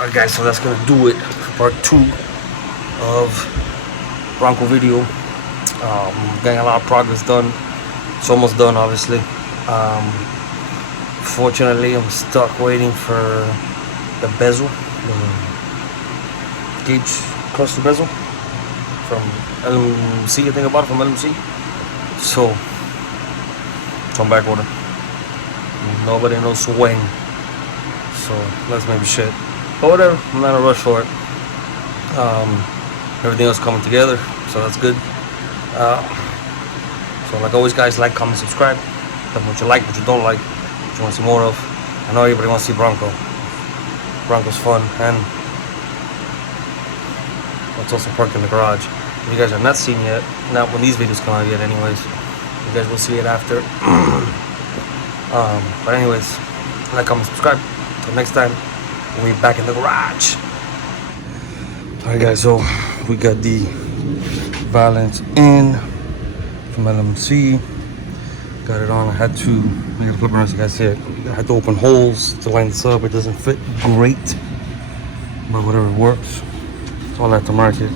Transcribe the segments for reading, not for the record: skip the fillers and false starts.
Alright guys, so that's gonna do it for part 2 of Bronco video. Getting a lot of progress done. It's almost done, obviously. Fortunately, I'm stuck waiting for the bezel, the gauge cluster bezel from LMC. I think I bought it from LMC. So I'm back order. Nobody knows when. So that's maybe shit. But whatever, I'm not in a rush for it. Everything else coming together, so that's good. So like always guys, like, comment, subscribe. Tell me what you like, what you don't like, what you want to see more of. I know everybody wants to see Bronco. Bronco's fun, and let's also park in the garage. If you guys are not seeing it, not when these videos come out yet anyways, you guys will see it after. But anyways, like, comment, subscribe. Until next time, we'll be back in the garage. Alright guys, so we got the Valence in from LMC. Got it on. I had to make a flip around so you guys see it. I had to open holes to line this up. It doesn't fit great, but whatever works. That's all I have to market.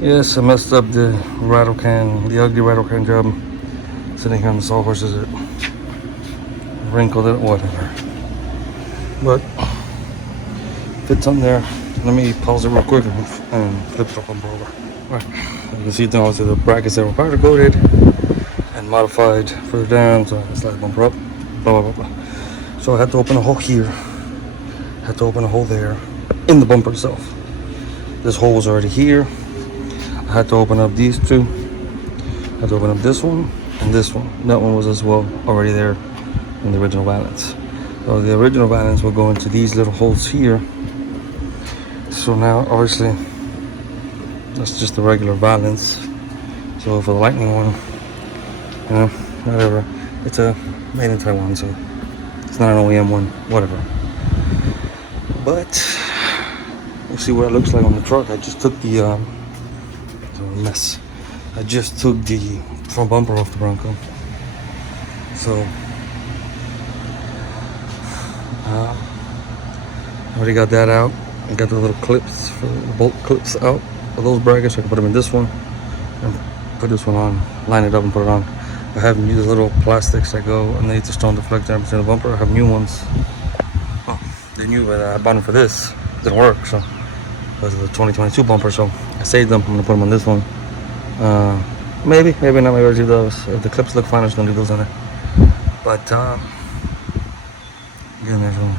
Yes, I messed up the rattle can, the ugly rattle can job. Sitting here on the sawhorses, it wrinkled it, whatever. But fits on there. Let me pause it real quick and flip the bumper over. Right. You can see obviously the brackets that were powder coated and modified further down, so I slide the bumper up, blah blah blah blah. So I had to open a hole here, had to open a hole there in the bumper itself. This hole was already here. I had to open up these two. I had to open up this one and this one. That one was as well already there in the original Valence. So the original Valence will go into these little holes here. So now obviously that's just the regular Valence. So for the lightning one, you know, whatever, it's a made in Taiwan, so it's not an OEM one, whatever. But we'll see what it looks like on the truck. I just took the it's a mess. I just took the front bumper off the Bronco, so already got that out. I got the little clips, for the bolt clips out of those brackets. So I can put them in this one and put this one on, line it up and put it on. I have new little plastics that go underneath the stone deflector and the bumper. I have new ones. Oh, they're new, but I bought them for this. It didn't work, so because of the 2022 bumper. So I saved them. I'm gonna put them on this one. Maybe not. Maybe I'll leave those. If the clips look fine, I'm just gonna leave those on there. But again, there's one.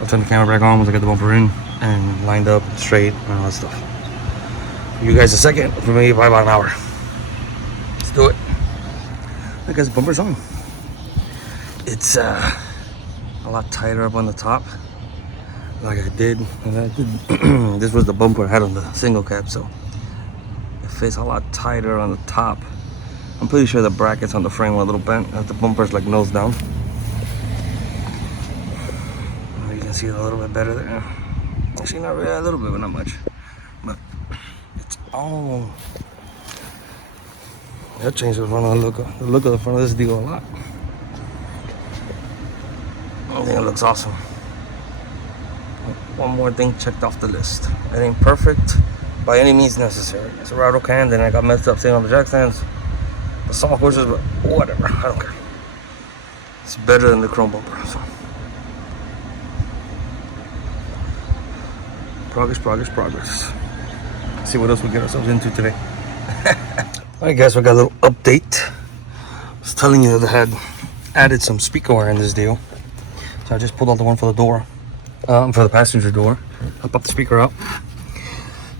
I'll turn the camera back on once I get the bumper in and lined up and straight and all that stuff. You guys a second, for me probably about an hour. Let's do it. I guess the bumper's on. It's a lot tighter up on the top, like I did. And this was the bumper I had on the single cab, so it fits a lot tighter on the top. I'm pretty sure the brackets on the frame were a little bent. The bumper's like nose down. You can see it a little bit better there. Actually, not really, a little bit, but not much. But it's all. That changed the front of the look of the front of this deal a lot. I think it looks awesome. One more thing checked off the list. It ain't perfect by any means necessary. It's a rattle can, then I got messed up sitting on the jack stands, the sawhorses, but whatever, I don't care. It's better than the chrome bumper. So. Progress. See what else we get ourselves into today. Alright guys, we got a little update. I was telling you that I had added some speaker wire in this deal. So I just pulled out the one for the door, for the passenger door. I popped the speaker out.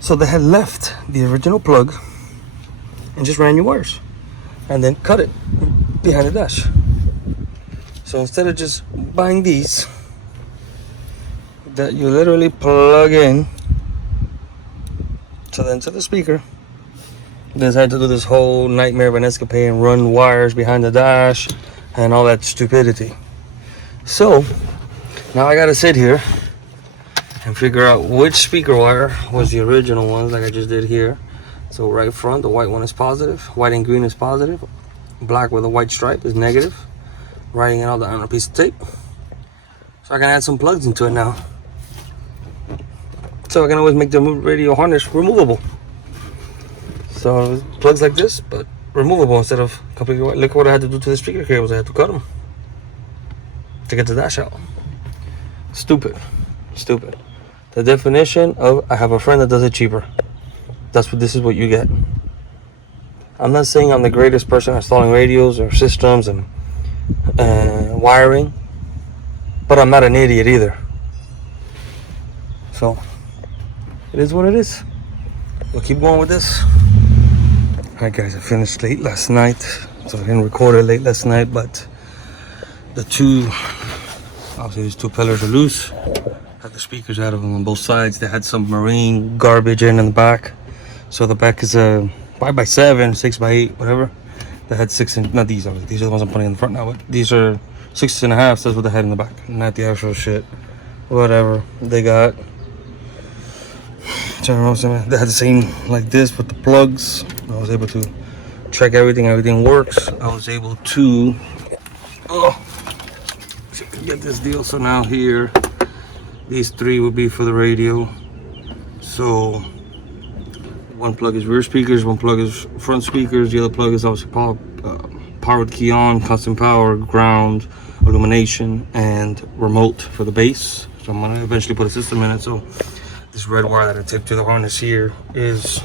So they had left the original plug and just ran new wires and then cut it behind the dash. So instead of just buying these that you literally plug in to the speaker, they decided to do this whole nightmare of an escapade and run wires behind the dash and all that stupidity. So now I gotta sit here and figure out which speaker wire was the original ones, like I just did here. So right front, the white one is positive, white and green is positive, black with a white stripe is negative. Writing it all down on a piece of tape so I can add some plugs into it now. so I can always make the radio harness removable. So plugs like this, but removable instead of completely white. Look what I had to do to the speaker cables. I had to cut them to get the dash out. Stupid. The definition of I have a friend that does it cheaper. This is what you get. I'm not saying I'm the greatest person at installing radios or systems and wiring, but I'm not an idiot either. So it is what it is. We'll keep going with this. Alright guys, I finished late last night, so I didn't record it late last night, but obviously these two pillars are loose. Had the speakers out of them on both sides. They had some marine garbage in the back. So the back is a 5x7, 6x8, whatever. They had 6 inch, not these obviously, these are the ones I'm putting in the front now, but these are 6.5, that's what they had in the back, not the actual shit. Whatever, they got, they had the same like this with the plugs. I was able to check everything works. I was able to get this deal. So now here, these 3 would be for the radio. So one plug is rear speakers, one plug is front speakers, the other plug is obviously power with key on, constant power, ground, illumination, and remote for the bass. So I'm gonna eventually put a system in it. So this red wire that I taped to the harness here which is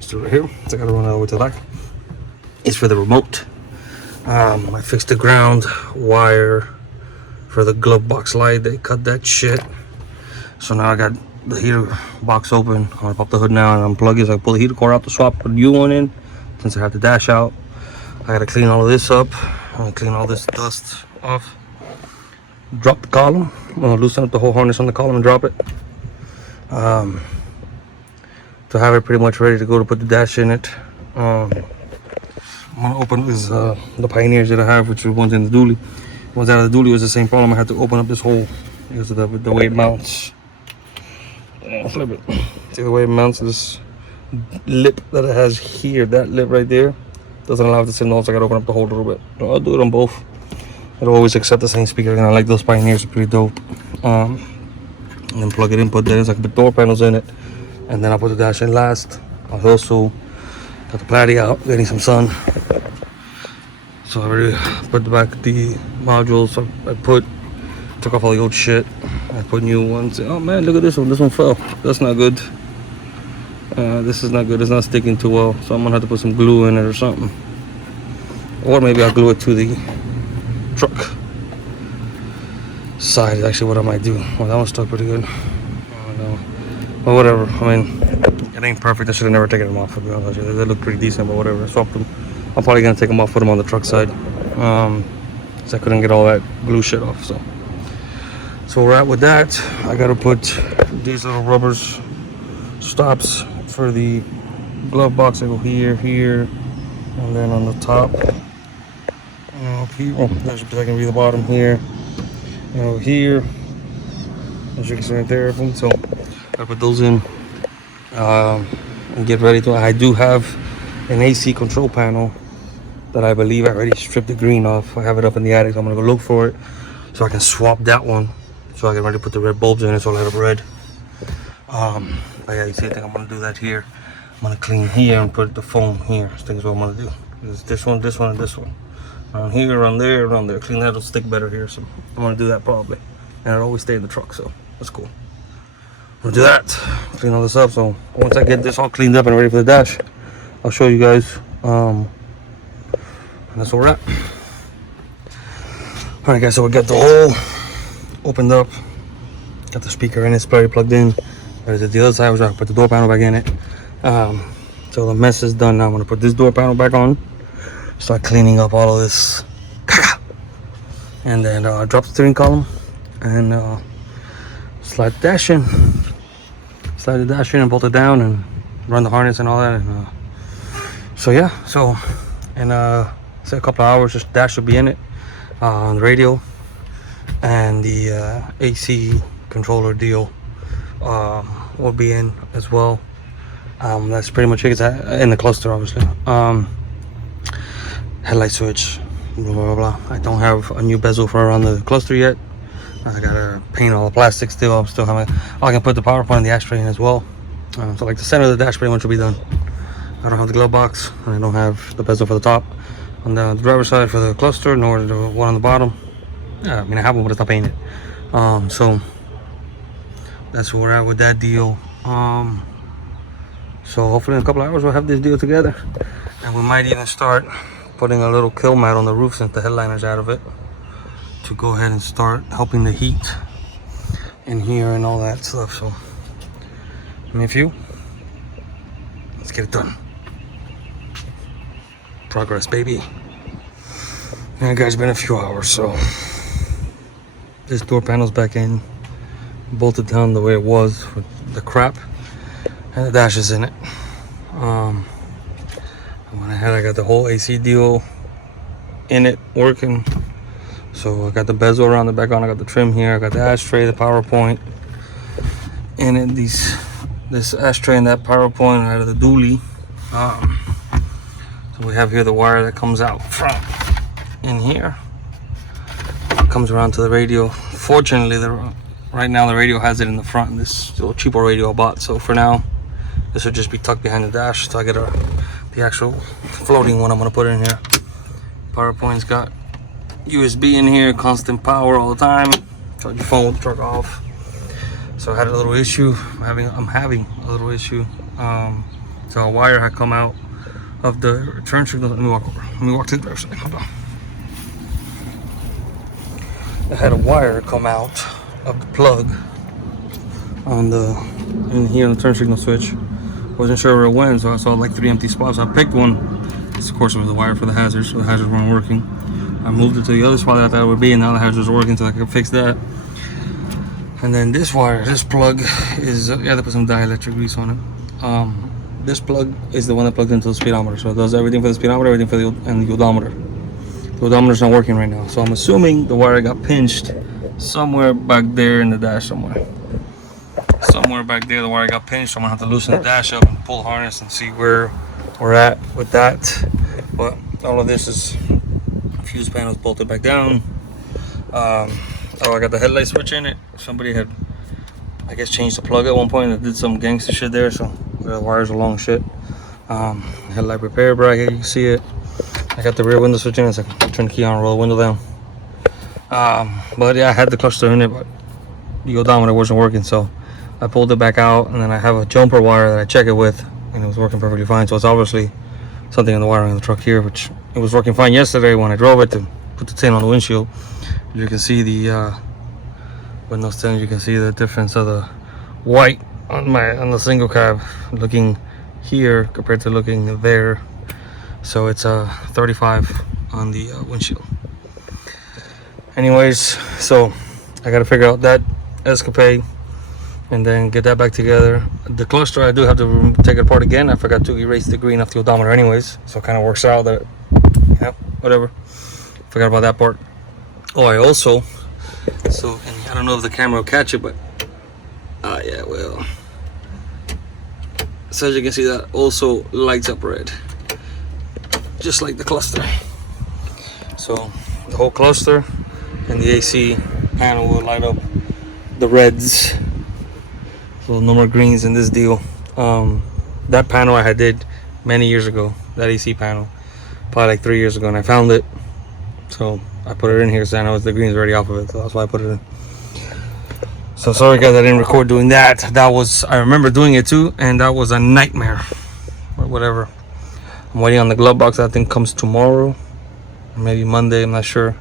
still right here, so I gotta run all the way to the back, is for the remote. I fixed the ground wire for the glove box light. They cut that shit. So now I got the heater box open. I'm gonna pop the hood now and unplug it. So I pull the heater core out to swap, put a new one in. Since I have the dash out, I gotta clean all of this up. I'm gonna clean all this dust off. Drop the column. I'm gonna loosen up the whole harness on the column and drop it. To have it pretty much ready to go to put the dash in it. I'm gonna open this the Pioneers that I have, which are ones in the dually. Ones out of the dually was the same problem. I had to open up this hole because of the way it mounts. Flip it. See the way it mounts, this lip that it has here, that lip right there, doesn't allow it to sit on, so I gotta open up the hole a little bit. So I'll do it on both. It'll always accept the same speaker, and I like those Pioneers, they're pretty dope. And then plug it in, put that in, so I can put door panels in it, and then I'll put the dash in last. I'll also got the platy out, getting some sun. So I already put back the modules. I took off all the old shit. I put new ones. Oh man, look at this one. This one fell. That's not good. This is not good. It's not sticking too well. So I'm gonna have to put some glue in it or something. Or maybe I'll glue it to the truck side is actually what I might do. Well, that one stuck pretty good. I don't know. But whatever. I mean, it ain't perfect. I should have never taken them off, to be honest with you. They look pretty decent, but whatever. I swapped them. I'm probably gonna take them off, put them on the truck side. So I couldn't get all that glue shit off. So we're at with that. I gotta put these little rubbers stops for the glove box. I go here, and then on the top. Up here. Oh, I can read the bottom here. Here. As you can see right there. So I put those in and get ready to. I do have an AC control panel that I believe I already stripped the green off. I have it up in the attic, so I'm gonna go look for it so I can swap that one so I can already put the red bulbs in it, so I'll have red. But yeah, you see, I think I'm gonna do that here. I'm gonna clean here and put the foam here. I think is what I'm gonna do. It's this one, and this one. Around here, around there. Clean that, it'll stick better here, so I'm gonna do that probably. And it'll always stay in the truck, so that's cool. I'm gonna do that, clean all this up. So once I get this all cleaned up and ready for the dash, I'll show you guys. And that's where we're at. Alright guys, so we got the hole opened up, got the speaker in it, already plugged in. There's the other side, which I put the door panel back in it. So the mess is done now. I'm gonna put this door panel back on, start cleaning up all of this, and then drop the steering column and slide the dash in. Slide the dash in and bolt it down and run the harness and all that. And so yeah, so in say a couple of hours, this dash should be in it, on the radio, and the AC controller deal will be in as well. That's pretty much it. It's in the cluster, obviously. Headlight switch, blah blah blah. I don't have a new bezel for around the cluster yet. I gotta paint all the plastic still. I'm still having. I can put the power point in the ashtray in as well. So like the center of the dash pretty much will be done. I don't have the glove box, and I don't have the bezel for the top on the driver's side for the cluster, nor the one on the bottom. Yeah, I mean I have one, but it's not painted. So that's where we're at with that deal. So hopefully in a couple of hours we'll have this deal together, and we might even start putting a little kilmat on the roof since the headliner's out of it, to go ahead and start helping the heat in here and all that stuff. So I mean, let's get it done. Progress, baby. Yeah, guys, been a few hours, so this door panel's back in, bolted down the way it was with the crap, and the dash is in it. I went ahead, I got the whole AC deal in it working. So I got the bezel around the back on, I got the trim here, I got the ashtray, the power point, and then this ashtray and that power point out of the dually. So we have here the wire that comes out from in here, comes around to the radio. Fortunately, right now the radio has it in the front, this little cheapo radio I bought. So for now, this will just be tucked behind the dash. So I get the actual floating one I'm gonna put in here. Power point's got USB in here, constant power all the time. Charge your phone with the truck off. So I had a little issue. I'm having a little issue. So a wire had come out of the turn signal. Let me walk over. Let me walk to the driver's side. Hold on. I had a wire come out of the plug in here on the turn signal switch. Wasn't sure where it went, so I saw like 3 empty spots. I picked one. This, of course, was the wire for the hazards. So the hazards weren't working. I moved it to the other spot that I thought it would be, and now the hazards are working, so I could fix that. And then this wire, this plug is, you have to put some dielectric grease on it. This plug is the one that plugs into the speedometer, so it does everything for the speedometer, everything for the odometer. The odometer's not working right now, so I'm assuming the wire got pinched somewhere back there in the dash somewhere. Somewhere back there the wire got pinched, so I'm gonna have to loosen the dash up and pull the harness and see where we're at with that. But all of this is fuse panels bolted back down. I got the headlight switch in it. Somebody had, I guess, changed the plug at one point and did some gangster shit there, so the wires are long shit. Headlight repair bracket, you can see it. I got the rear window switch in it, so I can turn the key on and roll the window down. But yeah, I had the cluster in it, but the odometer wasn't working, so I pulled it back out, and then I have a jumper wire that I check it with, and it was working perfectly fine. So it's obviously something in the wiring of the truck here, which it was working fine yesterday when I drove it to put the tin on the windshield. You can see the window tint. You can see the difference of the white on the single cab looking here compared to looking there. So it's 35 on the windshield. Anyways, so I got to figure out that escapade and then get that back together. The cluster, I do have to take it apart again. I forgot to erase the green off the odometer anyways, so it kind of works out that, yeah, whatever. Forgot about that part. Oh, I also, so, and I don't know if the camera will catch it, but yeah, well, so as you can see, that also lights up red, just like the cluster. So the whole cluster and the AC panel will light up the reds. So no more greens in this deal. That panel I did many years ago, that AC panel, probably like 3 years ago, and I found it, so I put it in here, so I know the green's already off of it, so that's why I put it in. So sorry guys, I didn't record doing that. That was, I remember doing it too, and that was a nightmare, or whatever. I'm waiting on the glove box. I think comes tomorrow, maybe Monday, I'm not sure.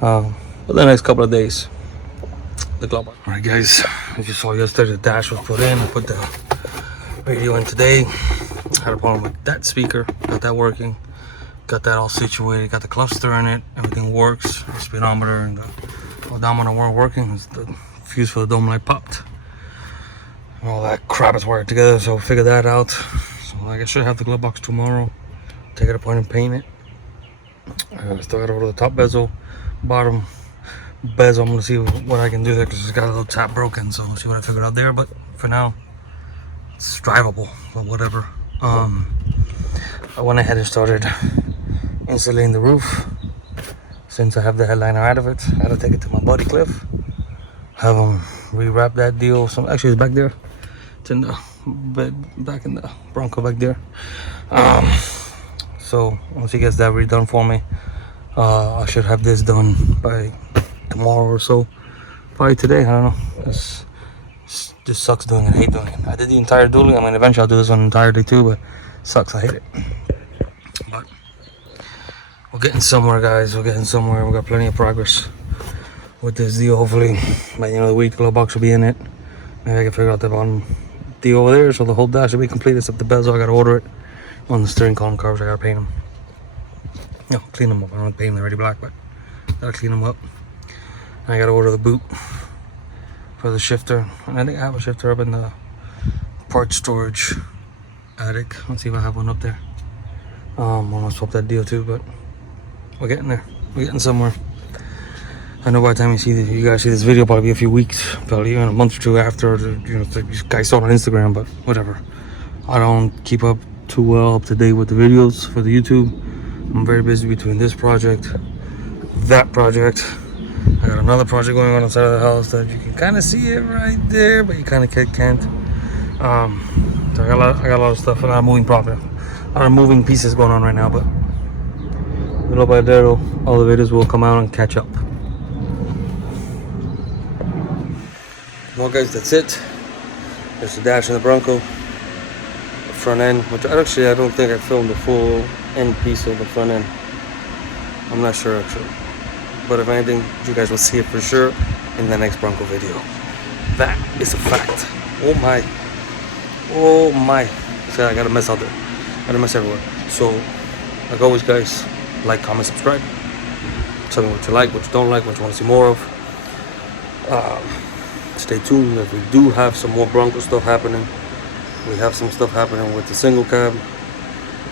But the next couple of days, the glove box. All right guys, as you saw yesterday, the dash was put in. I put the radio in today. Had a problem with that speaker, got that working, got that all situated, got the cluster in it, everything works. The speedometer and the odometer weren't working. The fuse for the dome light popped. All that crap is wired together, so figure that out. So like I should have the glove box tomorrow. Take it apart and paint it. Still got to order the top bezel, bottom bezel. I'm gonna see what I can do there because it's got a little tap broken. So we'll see what I figured out there. But for now, it's drivable. But whatever. I went ahead and started insulating the roof. Since I have the headliner out of it, I had to take it to my buddy Cliff. have them rewrap that deal. So actually it's back there. It's in the bed, back in the Bronco back there. So once he gets that redone for me, I should have this done by tomorrow or so. Probably today, I don't know. This sucks doing it. I hate doing it. I did the entire dually. I mean, eventually I'll do this one entirely too, but it sucks. I hate it. But we're getting somewhere, guys. We're getting somewhere. We got plenty of progress with this deal. Hopefully, by the end of the week, the glove box will be in it. Maybe I can figure out the bottom deal over there, so the whole dash will be complete except the bezel. I gotta order it. On the steering column carbs, I gotta paint them. No, clean them up. I don't paint them, they're already black, but gotta clean them up. And I gotta order the boot for the shifter. And I think I have a shifter up in the part storage attic. Let's see if I have one up there. I'm gonna swap that deal too, but we're getting there. We're getting somewhere. I know by the time you guys see this video, probably be a few weeks, probably even a month or two after. You guys saw it on Instagram, but whatever. I don't keep up too well up to date with the videos for the YouTube. I'm very busy between this project, that project. I got another project going on inside of the house that you can kind of see it right there, but you kind of can't. So I got a lot of stuff, a lot of moving pieces going on right now, but little by little, all the videos will come out and catch up. Well, guys, that's it. There's the dash and the Bronco. Front end, which actually I don't think I filmed the full end piece of the front end. I'm not sure actually, but if anything, you guys will see it for sure in the next Bronco video. That is a fact. Oh my. See, I got a mess out there. Got a mess everywhere. So, like always, guys, like, comment, subscribe. Tell me what you like, what you don't like, what you want to see more of. Stay tuned. If we do have some more Bronco stuff happening. We have some stuff happening with the single cab.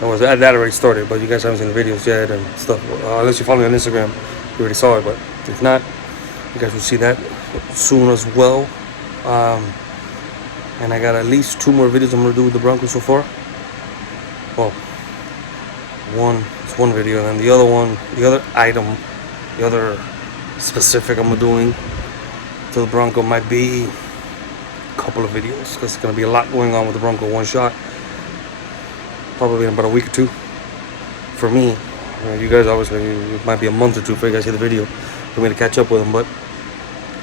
That already started, but you guys haven't seen the videos yet and stuff. Unless you follow me on Instagram, you already saw it. But if not, you guys will see that soon as well. And I got at least 2 more videos I'm gonna do with the Bronco so far. Well, it's one video, and then the other item, the other specific I'm doing to the Bronco might be couple of videos, because it's going to be a lot going on with the Bronco one shot, probably in about a week or 2 for me. You guys obviously, it might be a month or 2 for you guys to see the video for me to catch up with them, but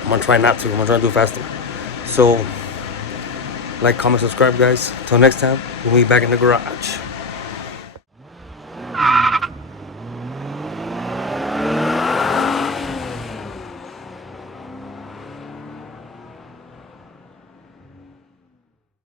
I'm going to try not to. I'm going to try to do it faster. So like, comment, subscribe, guys. Till next time, we'll be back in the garage.